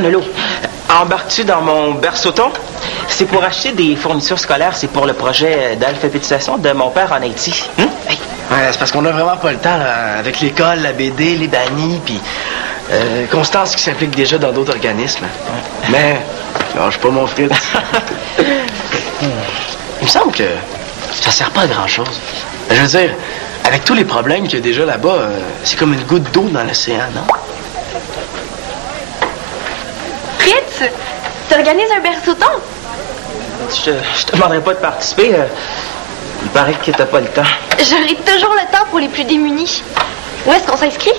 Manolo, embarques-tu dans mon berceauton? C'est pour acheter des fournitures scolaires, c'est pour le projet d'alphabétisation de mon père en Haïti. Hey. Ouais, c'est parce qu'on a vraiment pas le temps, là, avec l'école, la BD, les bannis, puis Constance qui s'implique déjà dans d'autres organismes. Mais, lâche pas mon Fritz. Il me semble que ça sert pas à grand-chose. Je veux dire, avec tous les problèmes qu'il y a déjà là-bas, c'est comme une goutte d'eau dans l'océan, non? Fritz, tu organises un berceauton? Je te demanderai pas de participer. Il paraît que t'as pas le temps. J'aurai toujours le temps pour les plus démunis. Où est-ce qu'on s'inscrit?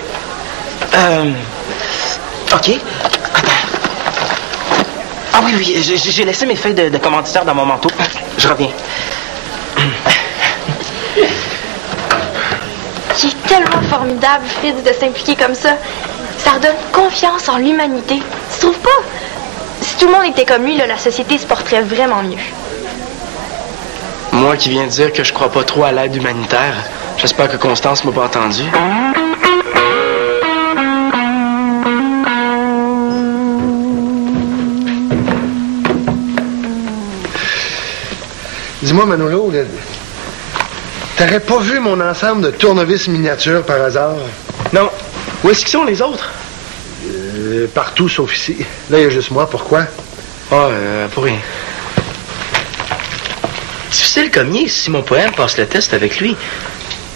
OK. Attends. Ah oui, j'ai laissé mes feuilles de commanditaire dans mon manteau. Je reviens. C'est tellement formidable, Fritz, de s'impliquer comme ça. Ça redonne confiance en l'humanité. Tu trouves pas? Si tout le monde était comme lui, là, la société se porterait vraiment mieux. Moi qui viens de dire que je crois pas trop à l'aide humanitaire, j'espère que Constance m'a pas entendu. Dis-moi, Manolo, t'aurais pas vu mon ensemble de tournevis miniatures par hasard? Non. Où est-ce qu'ils sont, les autres? Partout, sauf ici. Là, il y a juste moi. Pourquoi? Pour rien. Difficile comme il est, si mon poème passe le test avec lui.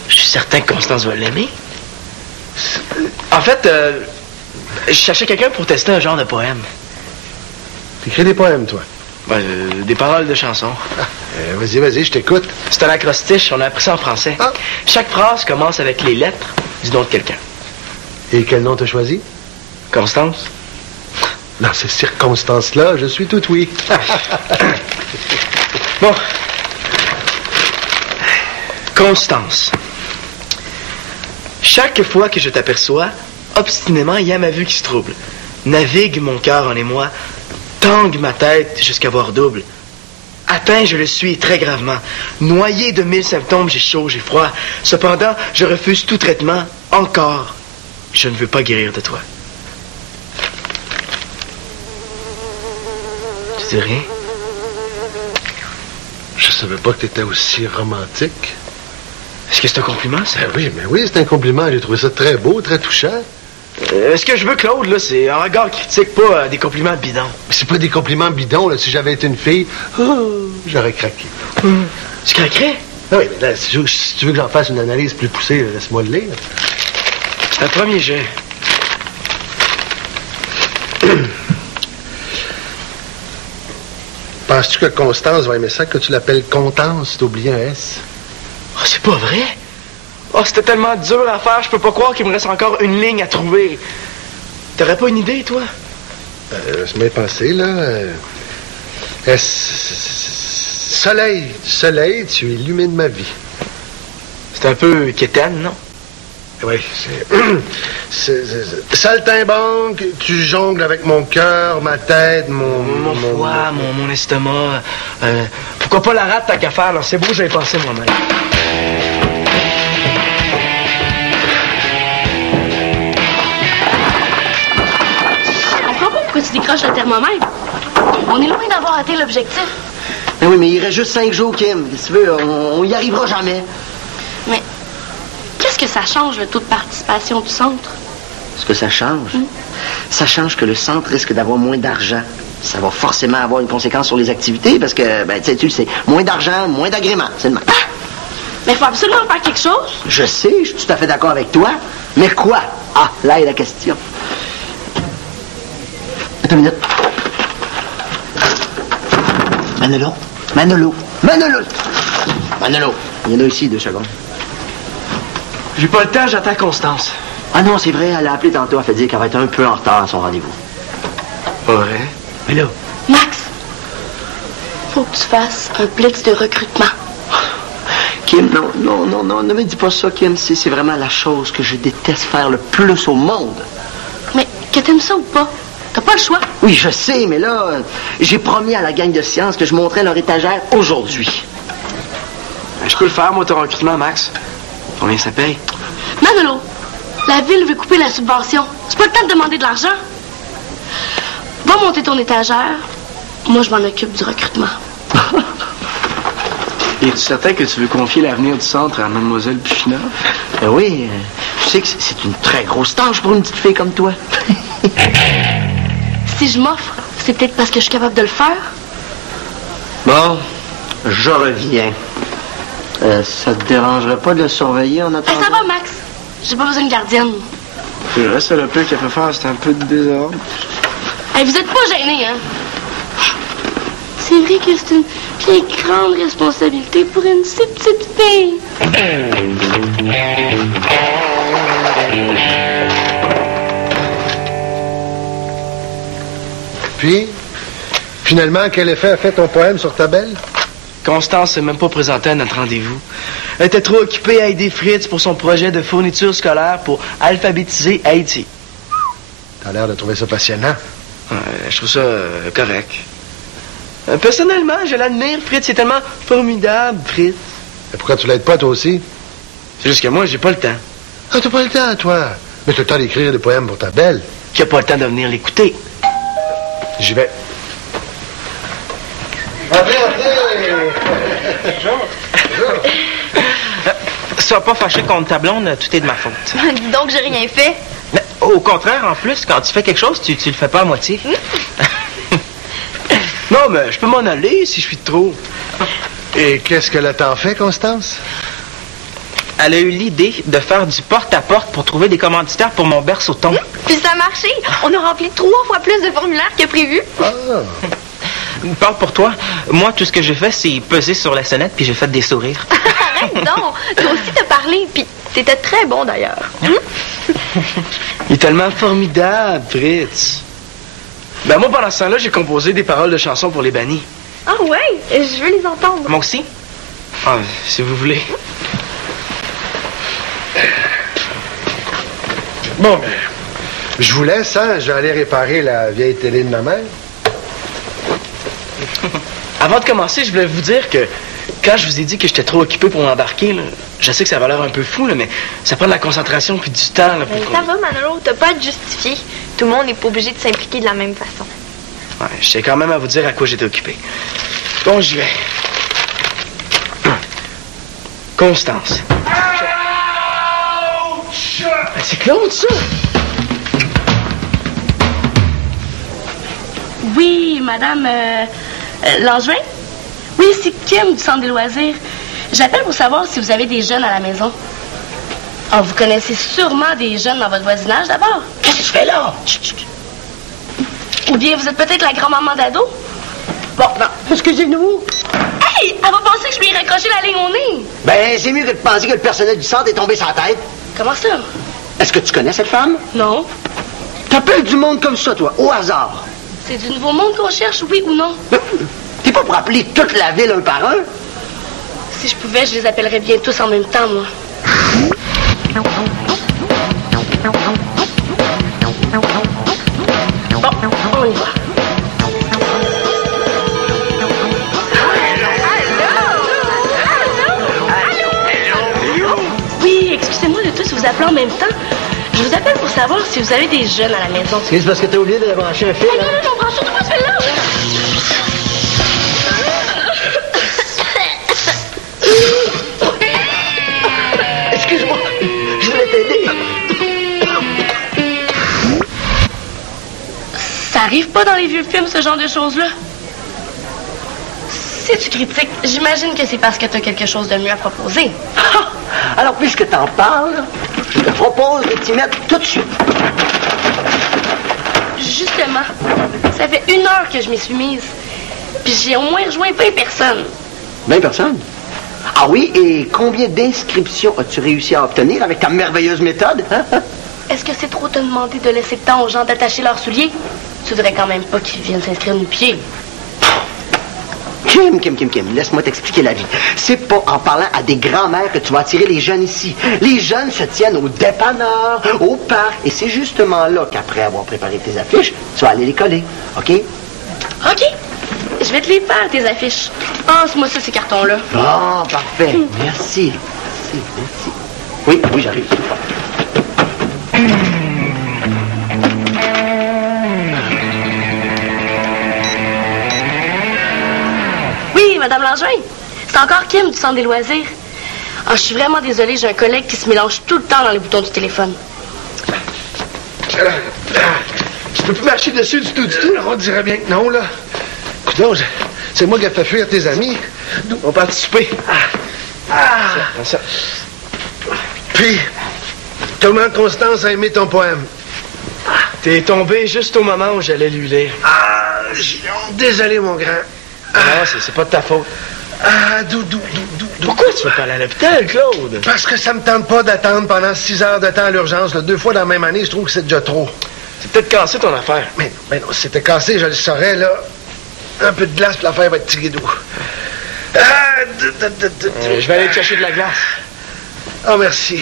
Je suis certain que Constance va l'aimer. En fait, je cherchais quelqu'un pour tester un genre de poème. T'écris des poèmes, toi? Des paroles de chansons. Vas-y, je t'écoute. C'est un acrostiche, on a appris ça en français. Ah. Chaque phrase commence avec les lettres du nom de quelqu'un. Et quel nom t'as choisi? Constance. Dans ces circonstances-là, je suis tout oui. Bon. Constance. Chaque fois que je t'aperçois, obstinément, il y a ma vue qui se trouble. Navigue mon cœur en émoi, tangue ma tête jusqu'à voir double. Atteint, je le suis très gravement. Noyé de 1000 symptômes, j'ai chaud, j'ai froid. Cependant, je refuse tout traitement. Encore, je ne veux pas guérir de toi. Tu dis rien? Je savais pas que t'étais aussi romantique. Est-ce que c'est un compliment, ça? Oui, c'est un compliment. J'ai trouvé ça très beau, très touchant. Ce que je veux, Claude, là, c'est un regard critique, pas des compliments bidons. C'est pas des compliments bidons, là. Si j'avais été une fille, j'aurais craqué. Tu craquerais? Ah oui, mais là, si tu veux que j'en fasse une analyse plus poussée, laisse-moi le lire. C'est un premier jet. Penses-tu que Constance va aimer ça, que tu l'appelles Constance, t'as oublié un S? Oh, c'est pas vrai? Oh, c'était tellement dur à faire, je peux pas croire qu'il me reste encore une ligne à trouver. T'aurais pas une idée, toi? Laisse-moi y penser, là. Soleil, tu illumines ma vie. C'est un peu quétaine, non? Oui, c'est... Saltimbanque, tu jongles avec mon cœur, ma tête, mon foie, mon estomac. Pourquoi pas la rate, tant qu'à faire, là? C'est beau, j'avais pensé moi-même. Tu décroches le thermomètre. On est loin d'avoir atteint l'objectif. Mais oui, mais il reste juste 5 jours, Kim. Si tu veux, on y arrivera jamais. Mais qu'est-ce que ça change, le taux de participation du centre? Ce que ça change? Ça change que le centre risque d'avoir moins d'argent. Ça va forcément avoir une conséquence sur les activités parce que, tu le sais, moins d'argent, moins d'agrément. C'est le même. Ah! Mais il faut absolument faire quelque chose. Je sais, je suis tout à fait d'accord avec toi. Mais quoi? Ah, là est la question. Attends une minute. Manolo, il y en a ici 2 secondes. J'ai pas le temps, j'attends Constance. Ah non, c'est vrai, elle a appelé tantôt, elle fait dire qu'elle va être un peu en retard à son rendez-vous. Pas vrai? Mais là... Max, faut que tu fasses un blitz de recrutement. Kim, non, ne me dis pas ça, Kim. C'est vraiment la chose que je déteste faire le plus au monde. Mais que t'aimes ça ou pas? T'as pas le choix. Oui, je sais, mais là, j'ai promis à la gang de sciences que je monterais leur étagère aujourd'hui. Je peux le faire, moi, ton recrutement, Max. Combien ça paye? Manolo, la ville veut couper la subvention. C'est pas le temps de demander de l'argent. Va monter ton étagère. Moi, je m'en occupe du recrutement. Es-tu certain que tu veux confier l'avenir du centre à Mademoiselle Puchina? Oui, je sais que c'est une très grosse tâche pour une petite fille comme toi. Si je m'offre, c'est peut-être parce que je suis capable de le faire. Bon, je reviens. Ça te dérangerait pas de le surveiller en attendant? Ça va, Max. J'ai pas besoin de gardienne. Le reste de la peu qu'elle fait faire, c'est un peu de désordre. Hey, vous êtes pas gênés, hein? C'est vrai que c'est une bien grande responsabilité pour une si petite fille. Puis, finalement, quel effet a fait ton poème sur ta belle? Constance s'est même pas présentée à notre rendez-vous. Elle était trop occupée à aider Fritz pour son projet de fourniture scolaire pour alphabétiser Haïti. T'as l'air de trouver ça passionnant. Je trouve ça correct. Personnellement, je l'admire, Fritz. C'est tellement formidable, Fritz. Et pourquoi tu l'aides pas, toi aussi? C'est juste que moi, j'ai pas le temps. Ah, t'as pas le temps, toi. Mais t'as le temps d'écrire des poèmes pour ta belle. Qui a pas le temps de venir l'écouter. J'y vais. Entrez! Sois pas fâché contre ta blonde, tout est de ma faute. Dis donc, j'ai rien fait. Mais, au contraire, en plus, quand tu fais quelque chose, tu le fais pas à moitié. Non, mais je peux m'en aller si je suis de trop. Et qu'est-ce que là t'en fait, Constance? Elle a eu l'idée de faire du porte-à-porte pour trouver des commanditaires pour mon berceauton. Puis ça a marché. On a rempli 3 fois plus de formulaires que prévu. Ah. Parle pour toi. Moi, tout ce que j'ai fait, c'est peser sur la sonnette puis j'ai fait des sourires. Arrête donc. Toi aussi t'as parlé. Puis t'étais très bon, d'ailleurs. Il est tellement formidable, Fritz. Ben moi, pendant ce temps-là, j'ai composé des paroles de chansons pour les bannis. Ah ouais? Je veux les entendre. Moi aussi? Ah, si vous voulez. Bon, ben, je vous laisse, hein? Je vais aller réparer la vieille télé de ma mère. Avant de commencer, je voulais vous dire que quand je vous ai dit que j'étais trop occupé pour m'embarquer, là, je sais que ça va l'air un peu fou, là, mais ça prend de la concentration puis du temps. Là, pour Ça va, Manolo. T'as pas à te justifier. Tout le monde n'est pas obligé de s'impliquer de la même façon. Ouais, je sais quand même à vous dire à quoi j'étais occupé. Bon, j'y vais. Constance. Ben, c'est Claude, ça! Oui, madame Langevin? Oui, c'est Kim du Centre des loisirs. J'appelle pour savoir si vous avez des jeunes à la maison. Ah, vous connaissez sûrement des jeunes dans votre voisinage, d'abord. Qu'est-ce que tu fais là? Chut, chut. Ou bien vous êtes peut-être la grand-maman d'ado? Bon, non. Excusez-nous. Hey! Elle va penser que je lui ai raccroché la ligne au nez. Ben, c'est mieux que de penser que le personnel du centre est tombé sur la tête. Comment ça? Est-ce que tu connais cette femme? Non. T'appelles du monde comme ça, toi, au hasard. C'est du nouveau monde qu'on cherche, oui ou non? T'es pas pour appeler toute la ville un par un? Si je pouvais, je les appellerais bien tous en même temps, moi. Bon, on y va. Oui, excusez-moi de tous vous appeler en même temps. Je vous appelle pour savoir si vous avez des jeunes à la maison. C'est parce que t'as oublié de brancher un fil, Non, non, non, branche surtout pas celui-là. Excuse-moi, je voulais t'aider. Ça arrive pas dans les vieux films, ce genre de choses-là. Si tu critiques, j'imagine que c'est parce que t'as quelque chose de mieux à proposer. Alors, puisque t'en parles, je te propose de t'y mettre tout de suite. Justement, ça fait 1 heure que je m'y suis mise. Puis j'ai au moins rejoint 20 personnes. 20 personnes? Ah oui, et combien d'inscriptions as-tu réussi à obtenir avec ta merveilleuse méthode? Hein? Est-ce que c'est trop te demander de laisser le temps aux gens d'attacher leurs souliers? Tu voudrais quand même pas qu'ils viennent s'inscrire nu pieds. Kim, laisse-moi t'expliquer la vie. C'est pas en parlant à des grands-mères que tu vas attirer les jeunes ici. Les jeunes se tiennent au dépanneur, au parc, et c'est justement là qu'après avoir préparé tes affiches, tu vas aller les coller, OK? OK. Je vais te les faire, tes affiches. Passe-moi ça, ces cartons-là. Bon, parfait. Merci. Oui, j'arrive. Madame Langevin. C'est encore Kim du Centre des loisirs. Ah, je suis vraiment désolée, j'ai un collègue qui se mélange tout le temps dans les boutons du téléphone. Tu peux plus marcher dessus du tout, On dirait bien que non, là. Coudonc, c'est moi qui ai fait fuir tes amis. On va participer. Ça. Puis, comment Constance a aimé ton poème? T'es tombé juste au moment où j'allais lui lire. Désolé, mon grand. Non, c'est pas de ta faute. D'où. Pourquoi tu veux pas aller à l'hôpital, Claude? Parce que ça me tente pas d'attendre pendant 6 heures de temps à l'urgence, là, 2 fois dans la même année, je trouve que c'est déjà trop. C'est peut-être cassé ton affaire. Mais non, si c'était cassé, je le saurais, là. Un peu de glace, puis l'affaire va être tirée d'eau. Je vais aller te chercher de la glace. Oh, merci.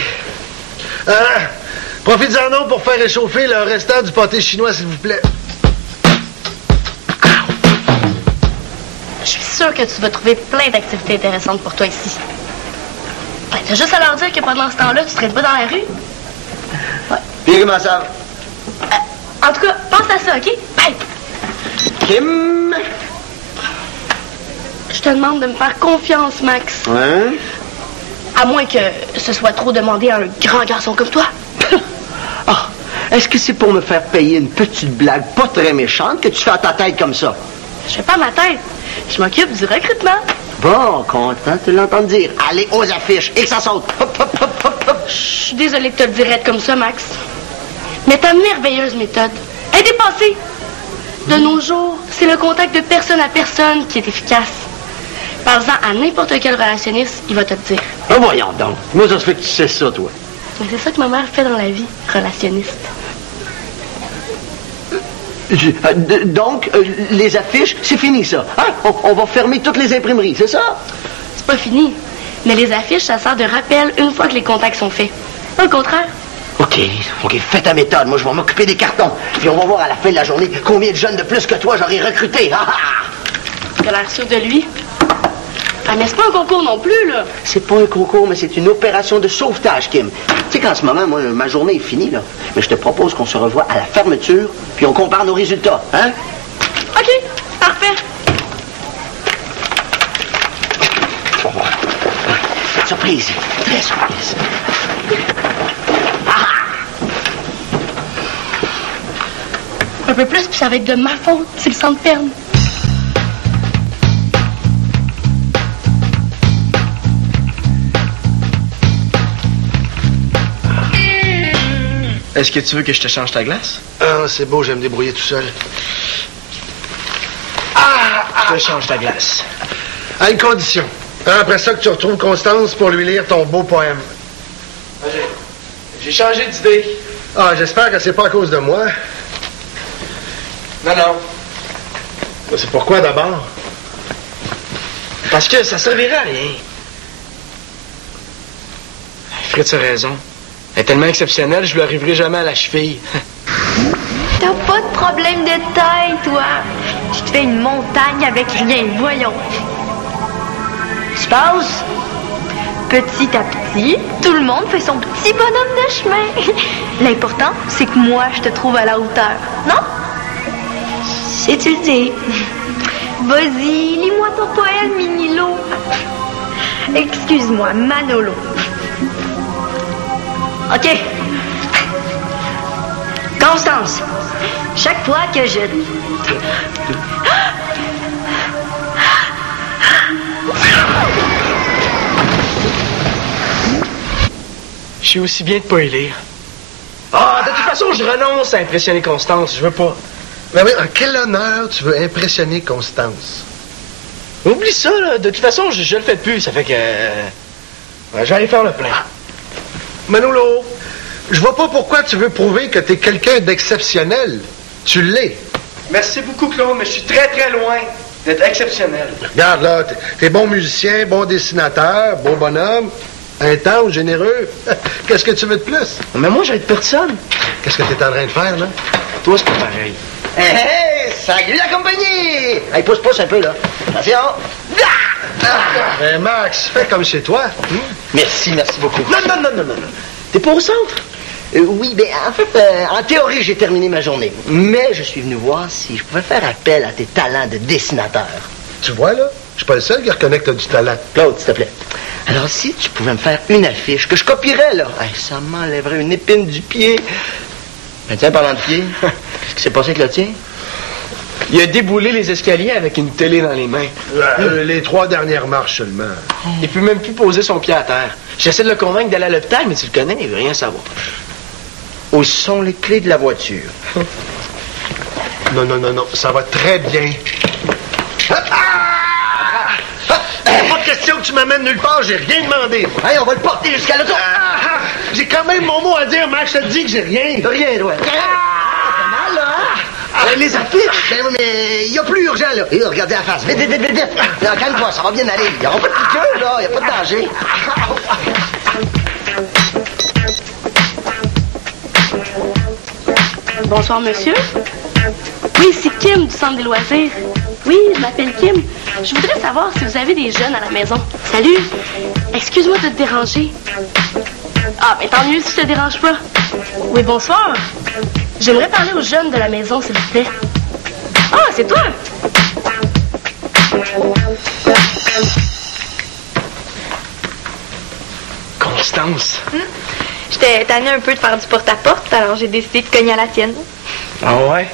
Profitez-en donc pour faire réchauffer le restant du pâté chinois, s'il vous plaît. Je suis sûre que tu vas trouver plein d'activités intéressantes pour toi ici. Ben, t'as juste à leur dire que pendant ce temps-là, tu traînes pas dans la rue. Ouais. Puis comment ça? En tout cas, pense à ça, OK? Bye! Kim? Je te demande de me faire confiance, Max. Ouais? À moins que ce soit trop demandé à un grand garçon comme toi. Ah, est-ce que c'est pour me faire payer une petite blague pas très méchante que tu fais à ta tête comme ça? Je fais pas ma tête. Je m'occupe du recrutement. Bon, content de l'entendre dire. Allez aux affiches et que ça saute. Hop, hop, hop, hop, hop. Je suis désolée de te le dire comme ça, Max. Mais ta merveilleuse méthode est dépassée. De nos jours, c'est le contact de personne à personne qui est efficace. Parle-en à n'importe quel relationniste, il va te le dire. Ah, voyons donc. Moi, ça se fait que tu sais ça, toi. Mais c'est ça que ma mère fait dans la vie, relationniste. Donc, les affiches, c'est fini, ça. Hein? On va fermer toutes les imprimeries, c'est ça? C'est pas fini. Mais les affiches, ça sert de rappel une fois que les contacts sont faits. Pas le contraire. OK, fais ta méthode. Moi, je vais m'occuper des cartons. Puis on va voir à la fin de la journée combien de jeunes de plus que toi j'aurai recruté. T'as l'air sûr de lui. Ah, mais c'est pas un concours non plus, là. C'est pas un concours, mais c'est une opération de sauvetage, Kim. Tu sais qu'en ce moment, moi, ma journée est finie, là. Mais je te propose qu'on se revoie à la fermeture, puis on compare nos résultats, hein? OK, parfait. Surprise, très surprise. Un peu plus, puis ça va être de ma faute si le centre ferme. Est-ce que tu veux que je te change ta glace? Ah, c'est beau, je vais me débrouiller tout seul. Je te change ta glace. À une condition. Après ça, que tu retrouves Constance pour lui lire ton beau poème. J'ai changé d'idée. Ah, j'espère que c'est pas à cause de moi. Non. C'est pourquoi d'abord? Parce que ça servirait à rien. Fritz a raison. Elle est tellement exceptionnelle, je lui arriverai jamais à la cheville. T'as pas de problème de taille, toi. Je te fais une montagne avec rien, voyons. Tu penses? Petit à petit, tout le monde fait son petit bonhomme de chemin. L'important, c'est que moi, je te trouve à la hauteur, non? Si tu le dis. Vas-y, lis-moi ton poème, Minilo. Excuse-moi, Manolo. OK. Constance, chaque fois que je... Je suis aussi bien de pas y lire. De toute façon, je renonce à impressionner Constance. Je veux pas. Mais oui, en quel honneur tu veux impressionner Constance? Oublie ça, là. De toute façon, je le fais plus. Ça fait que... je vais aller faire le plein. Manolo, je vois pas pourquoi tu veux prouver que t'es quelqu'un d'exceptionnel. Tu l'es. Merci beaucoup, Claude, mais je suis très, très loin d'être exceptionnel. Regarde, là, t'es bon musicien, bon dessinateur, beau bonhomme, intense, généreux. Qu'est-ce que tu veux de plus? Mais moi, j'aide personne. Qu'est-ce que t'es en train de faire, là? Toi, c'est pas pareil. Hey, salut la compagnie! Hey, pousse un peu, là. Attention! Max, fais comme chez toi. Merci beaucoup. Non. T'es pas au centre? Oui, ben en fait, en théorie, j'ai terminé ma journée. Mais je suis venu voir si je pouvais faire appel à tes talents de dessinateur. Tu vois, là, Je suis pas le seul qui reconnaît que t'as du talent. Claude, s'il te plaît. Alors, si tu pouvais me faire une affiche que je copierais, là, ça m'enlèverait une épine du pied. Ben, tiens, parlant de pied, qu'est-ce qui s'est passé avec le tien? Il a déboulé les escaliers avec une télé dans les mains. Les 3 dernières marches seulement. Il peut même plus poser son pied à terre. J'essaie de le convaincre d'aller à l'hôpital, mais tu le connais, il veut rien savoir. Où sont les clés de la voiture? Non, ça va très bien. Pas de question que tu m'amènes nulle part, j'ai rien demandé. Hey, on va le porter jusqu'à l'auto. J'ai quand même mon mot à dire, Max, je te dis que j'ai rien. Rien, toi. C'est mal, là, hein? Les affiches. Ben oui, mais il n'y a plus urgent, là. Et regardez la face. Vite. Là, calme-toi, ça va bien aller. Il n'y aura pas de piqueux, là. Il n'y a pas de danger. Bonsoir, monsieur. Oui, c'est Kim du Centre des loisirs. Oui, je m'appelle Kim. Je voudrais savoir si vous avez des jeunes à la maison. Salut. Excuse-moi de te déranger. Ah, mais tant mieux si je te dérange pas. Oui, bonsoir. J'aimerais parler aux jeunes de la maison, s'il vous plaît. Ah, c'est toi. Constance. J'étais tannée un peu de faire du porte-à-porte, alors j'ai décidé de cogner à la tienne. Ah ouais?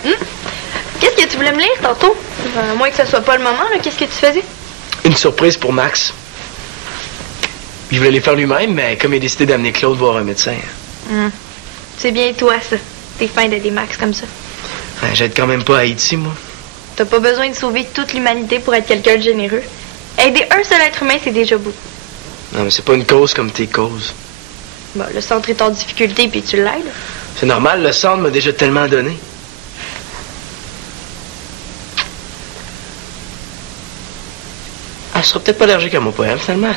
Qu'est-ce que tu voulais me lire tantôt? À moins que ce soit pas le moment, là, qu'est-ce que tu faisais? Une surprise pour Max. Il voulait les faire lui-même, mais comme il a décidé d'amener Claude voir un médecin. C'est bien toi, ça. T'es fin d'aider Max comme ça. Ouais, j'aide quand même pas Haïti, moi. T'as pas besoin de sauver toute l'humanité pour être quelqu'un de généreux. Aider un seul être humain, c'est déjà beau. Non, mais c'est pas une cause comme tes causes. Bon, le centre est en difficulté, puis tu l'aides. C'est normal, le centre m'a déjà tellement donné. Ah, je serais peut-être pas allergique à mon poème, finalement.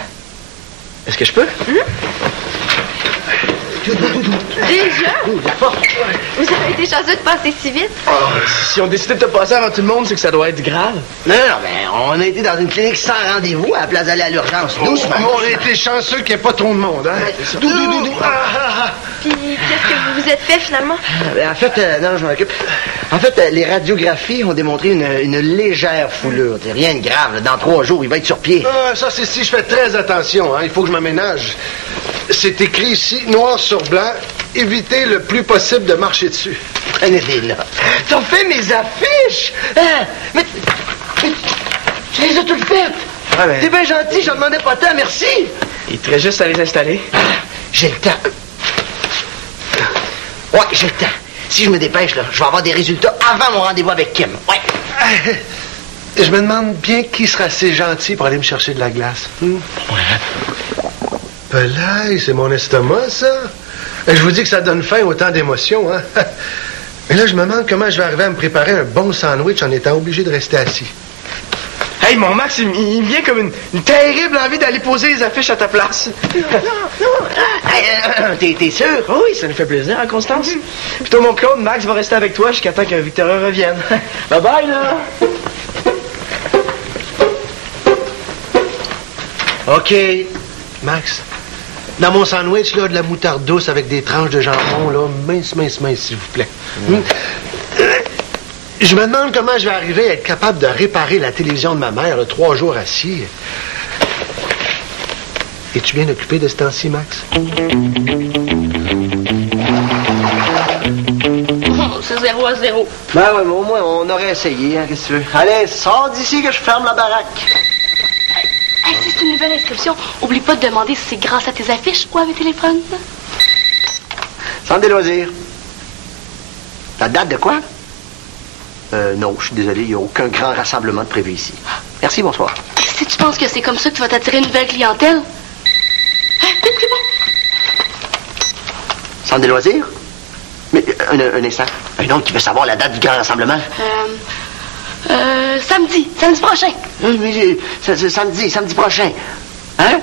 Est-ce que je peux? Déjà? Vous avez été chanceux de passer si vite? Si on décide de te passer avant tout le monde, c'est que ça doit être grave. Non, mais on a été dans une clinique sans rendez-vous à la place d'aller à l'urgence. Doucement. On a été chanceux qu'il n'y ait pas trop de monde, hein? Puis, qu'est-ce que vous vous êtes fait, finalement? En fait, non, je m'en occupe. En fait, les radiographies ont démontré une légère foulure. C'est rien de grave. Là. Dans 3 jours, il va être sur pied. Ça, c'est si je fais très attention, hein? Il faut que je m'aménage. C'est écrit ici, noir sur blanc, éviter le plus possible de marcher dessus. Prenez-les là. T'as fait mes affiches? Hein? Mais tu les as toutes faites. Ouais, mais... T'es bien gentil, j'en demandais pas tant, merci. Il te reste juste à les installer. J'ai le temps. Ouais, j'ai le temps. Si je me dépêche, là, je vais avoir des résultats avant mon rendez-vous avec Kim. Ouais. Je me demande bien qui sera assez gentil pour aller me chercher de la glace. Pelaye, c'est mon estomac, ça. Je vous dis que ça donne faim autant d'émotions, hein. Mais là, je me demande comment je vais arriver à me préparer un bon sandwich en étant obligé de rester assis. Hey, mon Max, il me vient comme une terrible envie d'aller poser les affiches à ta place. Non. T'es sûr? Oui, ça nous fait plaisir, hein, Constance? Plutôt, mon Claude, Max va rester avec toi jusqu'à temps que Victoria revienne. Bye-bye, là! OK. Max, dans mon sandwich, là, de la moutarde douce avec des tranches de jambon, là, mince, s'il vous plaît. Je me demande comment je vais arriver à être capable de réparer la télévision de ma mère, là, 3 jours assis. Es-tu bien occupé de ce temps-ci, Max? C'est 0-0. Ben ouais, mais au moins, on aurait essayé, hein, qu'est-ce que tu veux? Allez, sors d'ici que je ferme la baraque. Hey, si c'est une nouvelle inscription, oublie pas de demander si c'est grâce à tes affiches ou à mes téléphones. Centre des loisirs. La date de quoi? Non, je suis désolé, il n'y a aucun grand rassemblement de prévu ici. Merci, bonsoir. Si tu penses que c'est comme ça que tu vas t'attirer une nouvelle clientèle... c'est bon. Centre des loisirs? Mais, un instant. Un homme qui veut savoir la date du grand rassemblement? Samedi prochain. Mais c'est samedi prochain. Hein?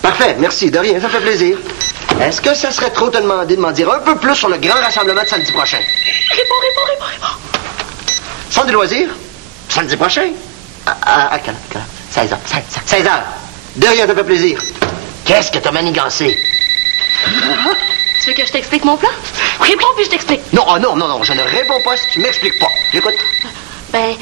Parfait, merci, de rien, ça fait plaisir. Est-ce que ça serait trop te demander de m'en dire un peu plus sur le grand rassemblement de samedi prochain? Réponds. Centre des loisirs? Samedi prochain? À quelle heure? 16h. 16h. De rien, ça fait plaisir. Qu'est-ce que t'as manigancé? Tu veux que je t'explique mon plan? Réponds puis je t'explique. Non, non, je ne réponds pas si tu m'expliques pas. J'écoute. Ben,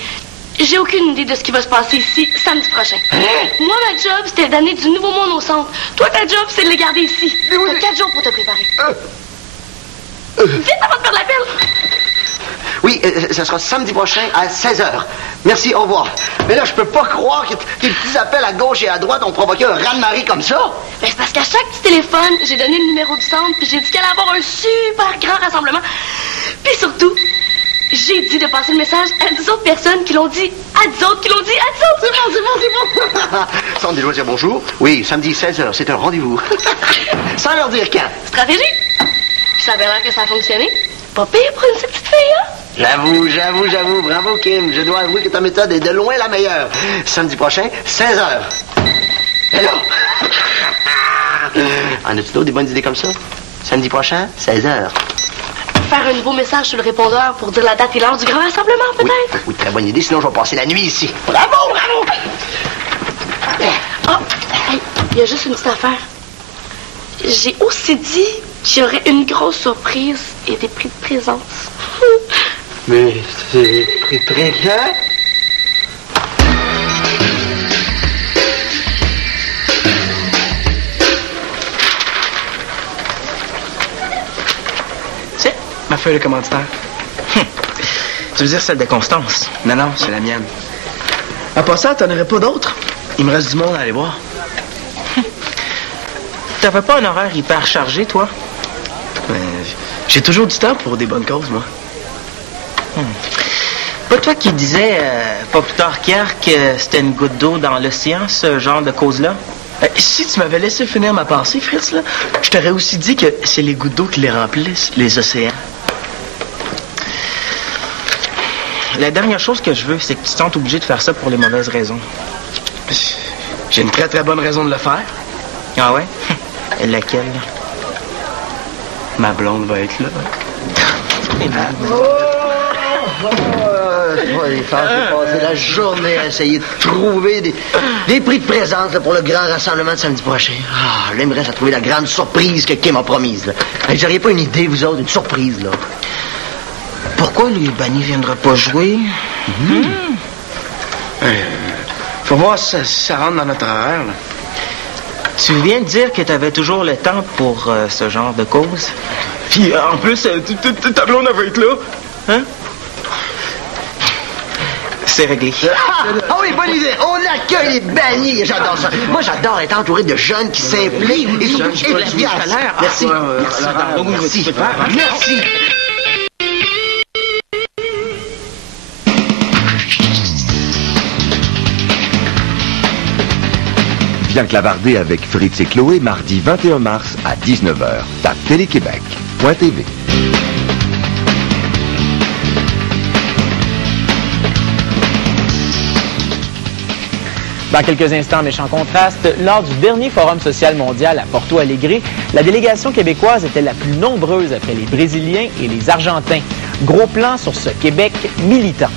J'ai aucune idée de ce qui va se passer ici samedi prochain. Moi, ma job, c'était d'amener du nouveau monde au centre. Toi, ta job, c'est de le garder ici. T'as 4 jours pour te préparer. Vite avant de perdre la pelle! Oui, ça sera samedi prochain à 16h. Merci, au revoir. Mais là, je peux pas croire que tes petits appels à gauche et à droite ont provoqué un raz-de-marée comme ça. Ben, c'est parce qu'à chaque petit téléphone, j'ai donné le numéro du centre, puis j'ai dit qu'il allait avoir un super grand rassemblement. Puis surtout, j'ai dit de passer le message à 10 autres personnes qui l'ont dit, à 10 autres qui l'ont dit, à 10 autres. C'est bon. Centre des loisirs, bonjour. Oui, samedi 16h, c'est un rendez-vous. Sans leur dire quand. Stratégie. Puis ça avait l'air que ça a fonctionné. Pas pire pour une petite fille, hein? J'avoue. Bravo, Kim. Je dois avouer que ta méthode est de loin la meilleure. Samedi prochain, 16h. Hello. En as-tu d'autres des bonnes idées comme ça? Samedi prochain, 16h. Faire un nouveau message sur le répondeur pour dire la date et l'heure du grand rassemblement, peut-être? Oui, très bonne idée. Sinon, je vais passer la nuit ici. Bravo! Oh, hey, il y a juste une petite affaire. J'ai aussi dit qu'il y aurait une grosse surprise et des prix de présence. Mais c'est très bien. Tiens, ma feuille de commanditaire. Tu veux dire celle de Constance? Non, c'est la mienne. En passant, t'en aurais pas d'autres? Il me reste du monde à aller voir. T'avais pas un horaire hyper chargé, toi? J'ai toujours du temps pour des bonnes causes, moi. Pas toi qui disais, pas plus tard qu'hier, que c'était une goutte d'eau dans l'océan, ce genre de cause-là? Si tu m'avais laissé finir ma pensée, Fritz, là, je t'aurais aussi dit que c'est les gouttes d'eau qui les remplissent, les océans. La dernière chose que je veux, c'est que tu te sentes obligé de faire ça pour les mauvaises raisons. J'ai une très, très bonne raison de le faire. Ah ouais? Laquelle? Ma blonde va être là. J'ai passé la journée à essayer de trouver des prix de présence là, pour le grand rassemblement de samedi prochain. Là, il me reste à trouver la grande surprise que Kim a promise. Vous n'auriez pas une idée, vous autres, une surprise, là? Pourquoi les bannis ne viendraient pas jouer? Faut voir si ça rentre dans notre horaire, là. Tu viens de dire que t'avais toujours le temps pour ce genre de cause? Puis, en plus, ta blonde va être là. Hein? C'est réglé. Ah oui, bonne idée. On accueille les bannis. J'adore ça. Moi, j'adore être entouré de jeunes qui s'impliquent et surtout efficaces. Merci. Merci. Viens clavarder avec Fritz et Chloé mardi 21 mars à 19h. Tape Télé-Québec.tv. Dans quelques instants, méchant contraste, lors du dernier Forum social mondial à Porto Alegre, la délégation québécoise était la plus nombreuse après les Brésiliens et les Argentins. Gros plan sur ce Québec militant.